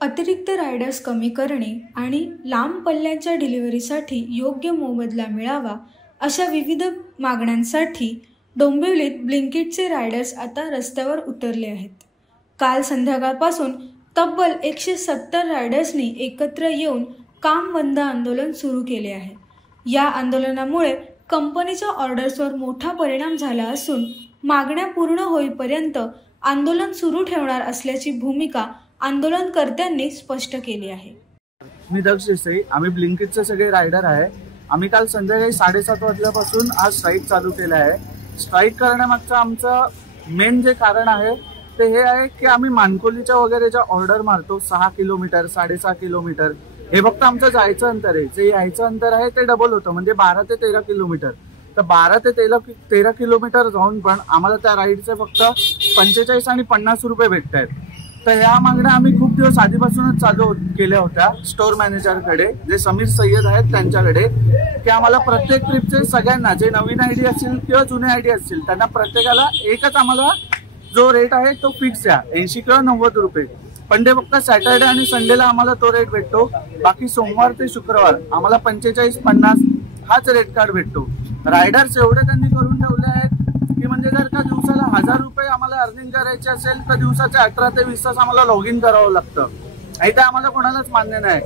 अतिरिक्त रायडर्स कमी करणे आणि लांब पल्ल्याच्या डिलिव्हरीसाठी योग्य मोबदला मिळावा अशा विविध मागण्यांसाठी डोंबिवलीत ब्लिंकिटचे रायडर्स आता रस्त्यावर उतरले आहेत। काल संध्याकाळपासून तब्बल 170 रायडर्सनी एकत्र येऊन काम बंद आंदोलन सुरू केले आहे। या आंदोलनामुळे कंपनीच्या ऑर्डर्सवर मोठा परिणाम झाला असून मागण्या पूर्ण होईपर्यंत आंदोलन सुरू ठेवणार असल्याची भूमिका आंदोलनकर्त्यांनी स्पष्ट केली आहे। मी दक्ष देसाई, आम्ही ब्लिंकिटचे सगळे रायडर आहे। आम्ही काल संध्याकाळी 7:30 वाजल्यापासून आज स्ट्राईक चालू केला आहे। स्ट्राईक करण्यामागचं आमचं मेन जे कारण आहे ते हे आहे की आम्ही मानकोलीच्या वगैरे ज्या ऑर्डर मारतो 6 किलोमीटर 6.5 किलोमीटर हे फक्त आमचं जायचं अंतर आहे, जे यायचं अंतर आहे ते डबल होतं, म्हणजे 12 ते 13 किलोमीटर। तर 12 ते 13 किलोमीटर जाऊन पण आम्हाला त्या राईडचे फक्त 45 आणि 50 रुपये भेटत आहेत। तर ह्या मागण्या आम्ही खूप दिवस आधीपासूनच चालू केल्या होत्या स्टोर मॅनेजरकडे, जे समीर सय्यद आहेत त्यांच्याकडे, की आम्हाला प्रत्येक ट्रिपचे सगळ्यांना जे नवीन आयडी असतील किंवा जुने आयडी असतील त्यांना प्रत्येकाला एकच आम्हाला जो रेट आहे तो फिक्स आहे 80 किंवा 90 रुपये। पण ते फक्त सॅटर्डे आणि संडेला आम्हाला तो रेट भेटतो, बाकी सोमवार ते शुक्रवार आम्हाला 45-50 हाच रेट कार्ड भेटतो। रायडर्स एवढे त्यांनी करून ठेवले आहेत की म्हणजे जर का दिवसाला 1000 रुपये आम्हाला अर्निंग करायचे असेल तर दिवसाचे 18 ते 20 तास आम्हाला लॉग इन करावं लागतं। ते आम्हाला कोणालाच मान्य नाही।